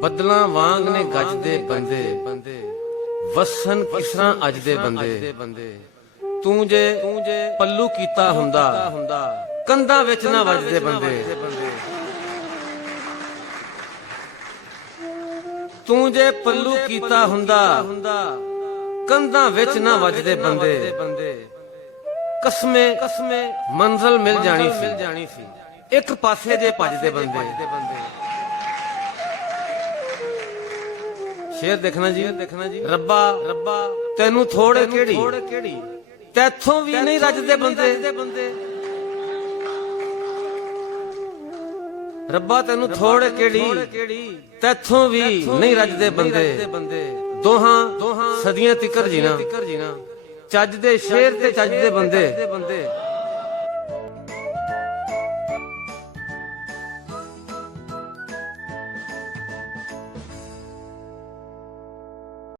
ਬੱਦਲਾਂ ਵਾਂਗ ਨੇ ਗੱਜਦੇ ਬੰਦੇ ਵਸਣ ਕਿਸਰਾਂ ਅੱਜ ਦੇ ਬੰਦੇ ਤੂੰ ਜੇ ਪੱਲੂ ਕੀਤਾ ਹੁੰਦਾ ਕੰਧਾਂ ਵਿੱਚ ਨਾ ਵੱਜਦੇ ਬੰਦੇ ਤੂੰ ਜੇ ਪੱਲੂ ਕੀਤਾ ਹੁੰਦਾ ਕੰਧਾਂ ਵਿੱਚ ਨਾ ਵੱਜਦੇ ਬੰਦੇ ਕਸਮੇ ਮੰਜ਼ਲ ਮਿਲ ਜਾਣੀ ਸੀ ਇੱਕ ਪਾਸੇ ਜੇ ਭੱਜਦੇ ਬੰਦੇ शेर देखना जी रब्बा तेनू थोड़े केड़ी तैथों भी नहीं रजदे बंदे रब्बा तेनू थोड़े केड़ी तैथों भी नहीं रजदे बंदे दोहां सदियां तिकर जीना चज दे शेर ते चज दे बंदे